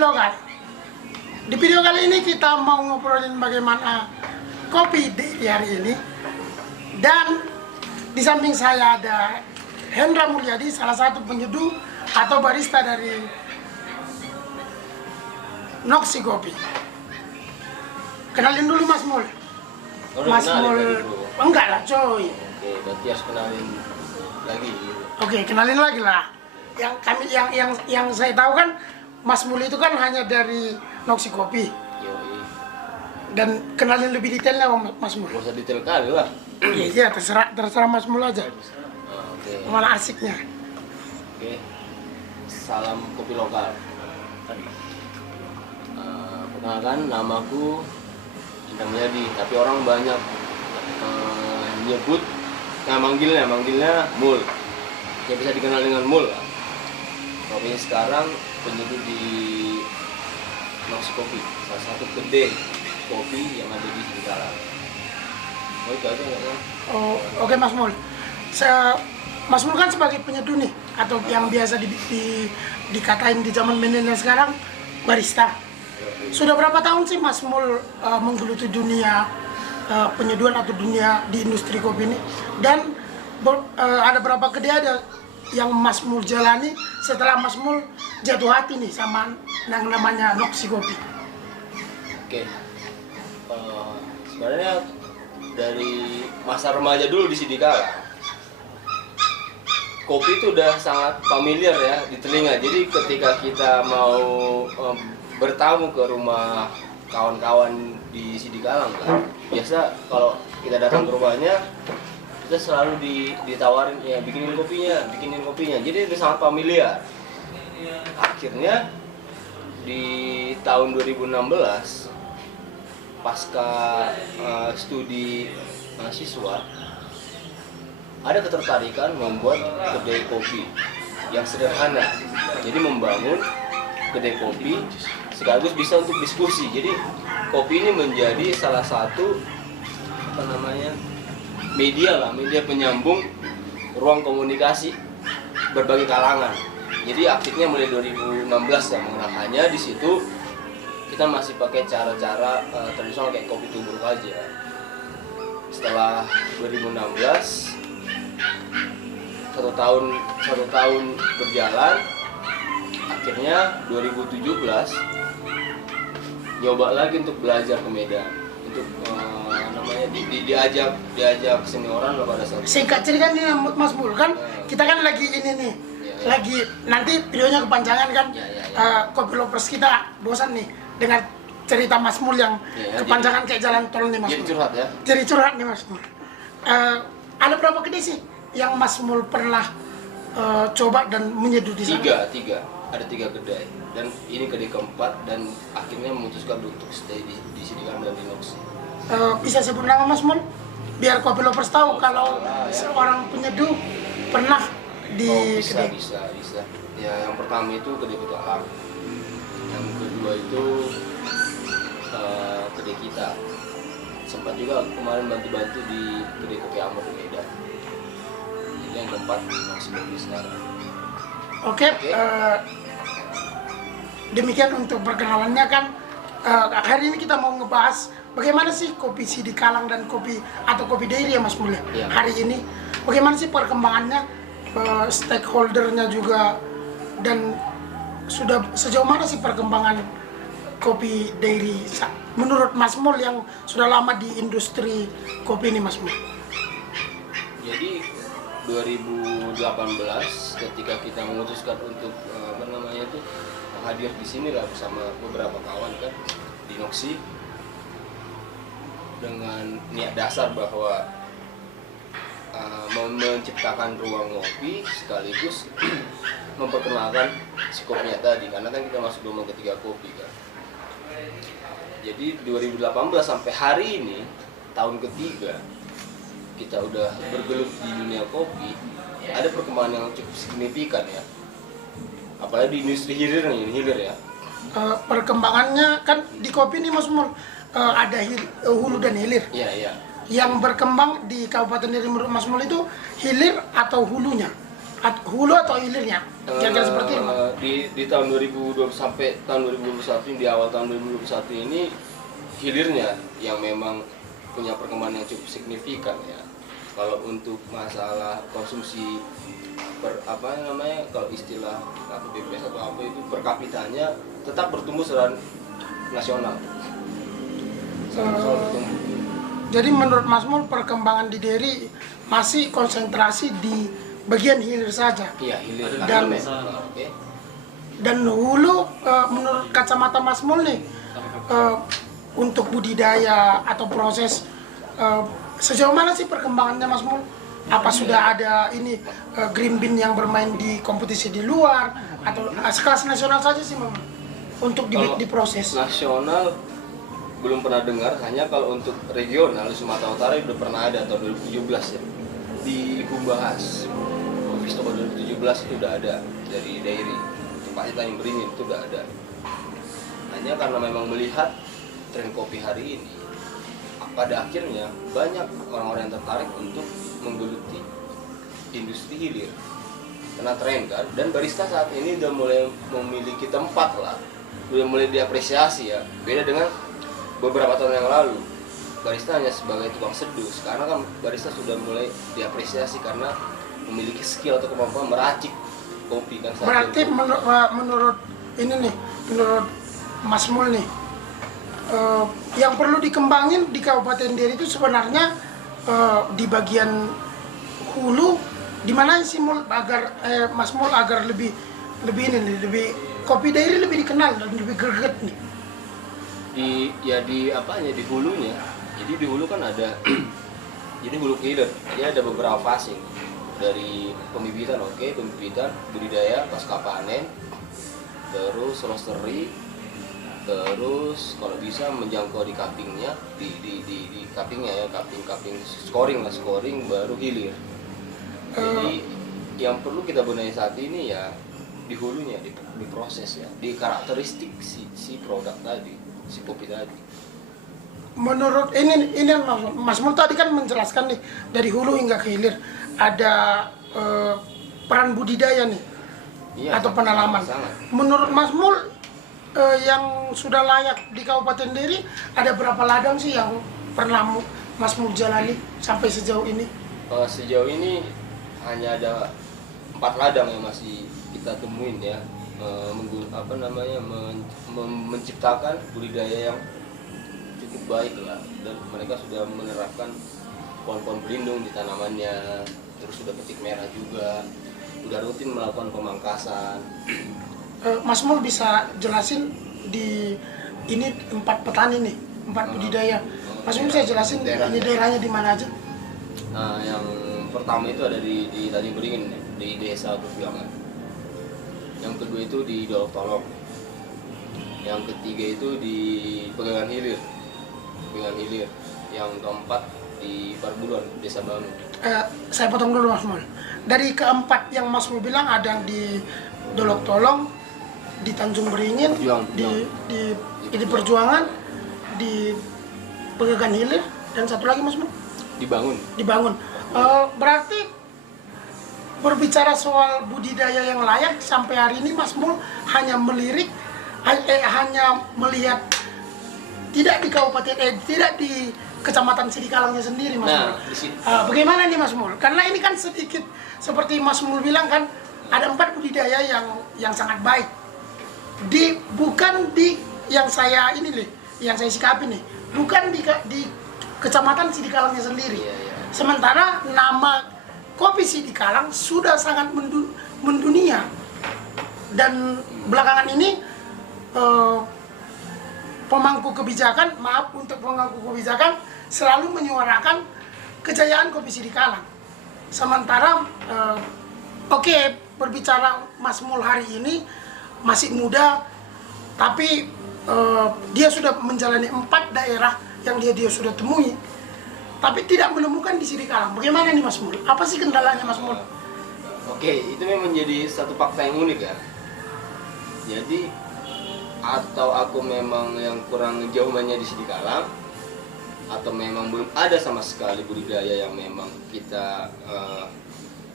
lokal. Di video kali ini kita mau ngobrolin bagaimana kopi di hari ini. Dan di samping saya ada Hendra Mulyadi, salah satu penyeduh atau barista dari Noxi Kopi. Kenalin dulu Mas Mul. Mas Mul, enggak lah coy. Oke, berarti harus kenalin lagi. Oke, kenalin lagi lah. Yang saya tahu kan Mas Mul itu kan hanya dari Noxi Kopi. Yoi. Dan kenalin lebih detailnya Mas Mul. Gak usah detail kali lah. Iya, terserah Mas Mul aja. Oke. Malah asiknya. Oke. Salam kopi lokal. Perkenalkan, namaku Hendra Mulyadi, tapi orang banyak nyebut, manggilnya Mul. Ya bisa dikenal dengan Mul lah. Tapi sekarang penyeduh di Noxi Kopi, salah satu kedai kopi yang ada di Cikarang. Oh, itu aja nggak ya? Oh, oke Mas Mul. Mas Mul kan sebagai penyeduh nih, atau yang biasa dikatain di zaman milenial sekarang, barista. Sudah berapa tahun sih Mas Mul menggeluti dunia penyeduhan atau dunia di industri kopi ini? Dan ada berapa kedai ada yang Mas Mul jalani setelah Mas Mul jatuh hati nih sama yang namanya Noxi Kopi? Oke. Sebenarnya dari masa remaja dulu di Sidikala, kopi itu udah sangat familiar ya di telinga. Jadi ketika kita mau bertamu ke rumah kawan-kawan di Sidikalang kan, biasa kalau kita datang ke rumahnya, kita selalu ditawarin ya bikinin kopinya. Jadi itu sangat familiar. Akhirnya di tahun 2016 pasca studi mahasiswa, ada ketertarikan membuat kedai kopi yang sederhana. Jadi membangun kedai kopi sekaligus bisa untuk diskusi. Jadi kopi ini menjadi salah satu media penyambung ruang komunikasi berbagai kalangan. Jadi aktifnya mulai 2016 ya, hanya di situ kita masih pakai cara-cara tradisional kayak kopi tubruk aja. Setelah 2016, satu tahun berjalan, akhirnya 2017 nyoba lagi untuk belajar ke Medan, untuk diajak senioran pada saat itu. Singkat cerita nih Mas Mul kan, kita kan lagi ini nih, lagi nanti videonya kepanjangan kan, kopi lovers kita bosan nih dengan cerita Mas Mul yang kepanjangan kayak jalan tol nih Mas Mul. Curhat ya? Jadi curhat nih Mas Mul. Ada berapa kedai sih yang Mas Mul pernah coba dan menyeduh di sana? Tiga. Ada 3 kedai. Dan ini kedai keempat dan akhirnya memutuskan untuk stay di Sidikalang dan di Noxi. Bisa sebut nama Mas Mul? Biar kopi lovers tahu kalau seorang penyeduh pernah di bisa. kedai. Ya, yang pertama itu kedai Petualang. Yang kedua itu kedai kita. Sempat juga kemarin bantu-bantu di kedai kopi Amor di Medan. Jadi yang keempat Noxi Kopi sekarang. Oke. Demikian untuk perkenalannya kan. Hari ini kita mau ngebahas bagaimana sih kopi Sidikalang dan kopi atau kopi dairy ya Mas Mul ya. Hari ini bagaimana sih perkembangannya, stakeholdernya juga, dan sudah sejauh mana sih perkembangan kopi dairy menurut Mas Mul yang sudah lama di industri kopi ini Mas Mul? Jadi 2018 ketika kita memutuskan untuk hadir di sini lah bersama beberapa kawan kan di Noxi, dengan niat dasar bahwa menciptakan ruang ngopi sekaligus memperkenalkan si kopinya tadi, karena kan kita masuk gelombang ketiga kopi kan. Jadi 2018 sampai hari ini tahun ketiga kita udah bergelut di dunia kopi, ada perkembangan yang cukup signifikan ya, apalagi di industri hilir ya. Perkembangannya kan di kopi ini Mas Mul ada hulu dan hilir. Iya. Yang berkembang di Kabupaten Dairy menurut Mas Mul itu hilir atau hulunya? hulu atau hilirnya? Kira-kira seperti itu, Mas. Di tahun 2020 sampai tahun 2021 ini, di awal tahun 2021 ini hilirnya yang memang punya perkembangan yang cukup signifikan ya. Kalau untuk masalah konsumsi kalau istilah BPS atau apa itu per kapitanya tetap bertumbuh secara nasional. Selalu bertumbuh. Jadi menurut Mas Mul perkembangan di Deri masih konsentrasi di bagian hilir saja. Iya, hilir. Dan hulu menurut kacamata Mas Mul nih untuk budidaya atau proses sejauh mana sih perkembangannya Mas Mul? Apa sudah ada ini green bean yang bermain di kompetisi di luar atau sekelas nasional saja sih Mam untuk diproses? Nasional belum pernah dengar, hanya kalau untuk regional di Sumatera Utara udah pernah ada tahun 2017 ya. Di Kumbahas, Office Toko 2017 itu udah ada dari Dairy, tepatnya Tanjung Beringin itu udah ada. Hanya karena memang melihat tren kopi hari ini, pada akhirnya banyak orang-orang yang tertarik untuk menggeluti industri hilir. Karena tren kan, dan barista saat ini udah mulai memiliki tempat lah, udah mulai diapresiasi ya. Beda dengan beberapa tahun yang lalu, barista hanya sebagai tukang seduh. Sekarang kan barista sudah mulai diapresiasi karena memiliki skill atau kemampuan meracik kopi kan. Berarti menurut ini nih, menurut Mas Mul nih, yang perlu dikembangin di Kabupaten Deri itu sebenarnya di bagian hulu, di mana sih Mul agar Mas Mul agar lebih ini nih, lebih kopi Deri lebih dikenal dan lebih greget nih. Di hulunya. Jadi di hulu kan ada jadi hulu hilir. Dia ada beberapa fase. Dari pembibitan, pembibitan, budidaya, pasca panen, terus roastery, terus kalau bisa menjangkau di cuppingnya, di cuppingnya ya, cupping scoring baru hilir. Jadi yang perlu kita benahi saat ini ya di hulunya, di proses ya, di karakteristik si produk tadi, si kopi tadi. Menurut ini Mas Mul tadi kan menjelaskan nih dari hulu hingga ke hilir ada peran budidaya nih, iya, atau penanaman. Menurut Mas Mul yang sudah layak di Kabupaten Deri ada berapa ladang sih yang pernah Mas Mul jalani sampai sejauh ini? Sejauh ini hanya ada 4 ladang yang masih kita temuin ya, menciptakan budidaya yang cukup baik lah, dan mereka sudah menerapkan pohon-pohon pelindung di tanamannya, terus sudah petik merah juga, sudah rutin melakukan pemangkasan. Mas Mul bisa jelasin di ini 4 petani nih, 4 budidaya. Mas Mul bisa jelasin ini daerahnya di mana aja? Nah, yang pertama itu ada di Tanjung Beringin, di Desa Perjuangan. Yang kedua itu di Dolok Tolok. Yang ketiga itu di Pegangan Hilir. Yang keempat di Parburuan, Desa Bangun. Saya potong dulu Mas Mul. Dari keempat yang Mas Mul bilang ada di Dolok Tolong, di Tanjung Beringin, di Perjuangan, di Pegangan Hilir, dan satu lagi Mas Mul? Dibangun. Berarti berbicara soal budidaya yang layak sampai hari ini Mas Mul hanya hanya melihat tidak di kabupaten tidak di kecamatan Sidikalangnya sendiri Mas Mul. Bagaimana nih Mas Mul? Karena ini kan sedikit seperti Mas Mul bilang kan ada 4 budidaya yang sangat baik. Bukan di yang saya sikapi nih, bukan di kecamatan Sidikalangnya sendiri. Sementara nama kopi Sidikalang sudah sangat mendunia, dan belakangan ini pemangku kebijakan selalu menyuarakan kejayaan kopi Sidikalang. Sementara berbicara Mas Mul hari ini masih muda, tapi dia sudah menjalani 4 daerah yang dia sudah temui, tapi tidak menemukan di Sidikalang. Bagaimana nih Mas Mul? Apa sih kendalanya Mas Mul? Itu memang menjadi satu fakta yang unik ya. Jadi atau aku memang yang kurang jauh mainnya di Sidikalang, atau memang belum ada sama sekali budidaya yang memang kita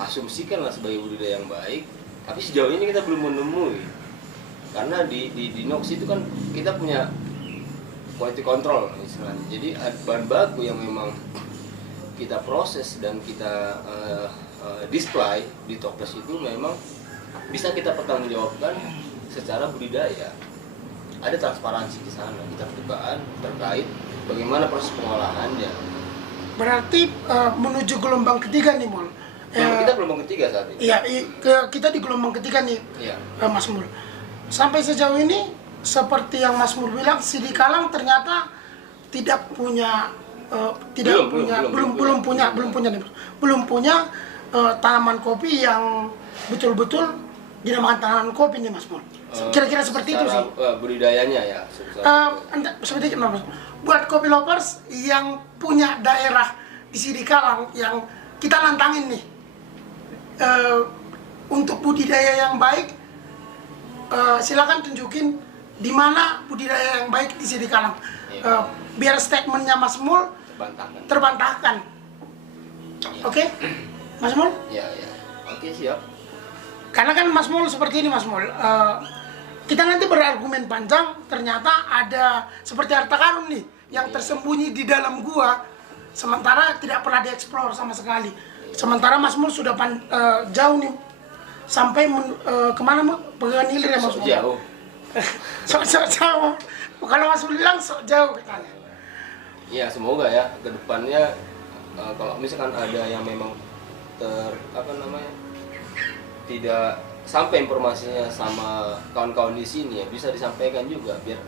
asumsikanlah sebagai budidaya yang baik, tapi sejauh ini kita belum menemui. Karena di Nox itu kan kita punya quality control istilahnya. Jadi bahan baku yang memang kita proses dan kita display di toples itu memang bisa kita pertanggungjawabkan secara budidaya. Ada transparansi di sana, keterbukaan terkait bagaimana proses pengolahannya. Berarti menuju gelombang ketiga nih, Mul. Kita gelombang ketiga saat ini. Iya, kita di gelombang ketiga nih, Iya. Mas Mul. Sampai sejauh ini, seperti yang Mas Mul bilang, Sidikalang ternyata tidak punya, belum punya tanaman kopi yang betul-betul dinamakan tanaman kopi nih, Mas Mul. Kira-kira seperti itu sih. Budidayanya ya. Seperti itu, Mas. Buat kopi lovers yang punya daerah di Sidikalang yang kita nantangin nih, untuk budidaya yang baik, silakan tunjukin di mana budidaya yang baik di Sidikalang. Biar statementnya Mas Mul terbantahkan. Ya. Oke, Mas Mul? Ya. Oke, siap. Karena kan Mas Mul seperti ini, Mas Mul. Kita nanti berargumen panjang, ternyata ada seperti harta karun nih yang tersembunyi di dalam gua, sementara tidak pernah dieksplor sama sekali. Sementara Mas Mul sudah jauh nih, sampai kemana Mul? Pegangan Hilir ya Mas Mul? Jauh. Sok jauh. Kalau Mas Mul bilang sok jauh katanya. Ya, semoga ya ke depannya kalau misalkan ada yang memang tidak sampai informasinya sama kawan-kawan di sini ya bisa disampaikan juga biar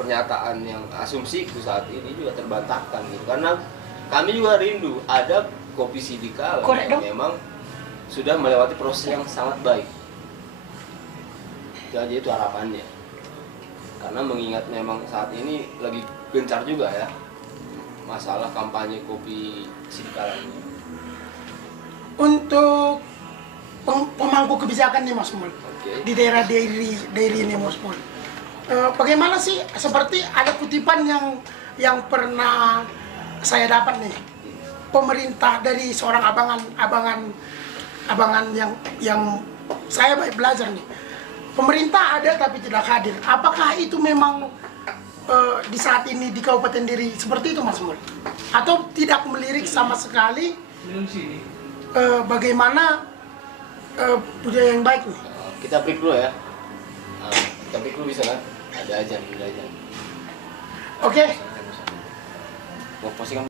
pernyataan yang asumsiku saat ini juga terbantahkan gitu. Karena kami juga rindu ada kopi Sidikalang yang memang sudah melewati proses yang sangat baik. Jadi itu harapannya. Karena mengingat memang saat ini lagi gencar juga ya masalah kampanye kopi Sidikalang ini. Untuk pemangku kebijakan nih Mas Mul, di daerah dairi ini Mas Mul, bagaimana sih, seperti ada kutipan yang pernah saya dapat nih, pemerintah dari seorang abangan yang saya baik belajar nih, pemerintah ada tapi tidak hadir. Apakah itu memang di saat ini di Kabupaten Dairi seperti itu Mas Mul, atau tidak melirik sama sekali bagaimana budaya yang baik nih? Kita break dulu ya. Kita break dulu bisa kan? Ada aja. Oke. Mau posting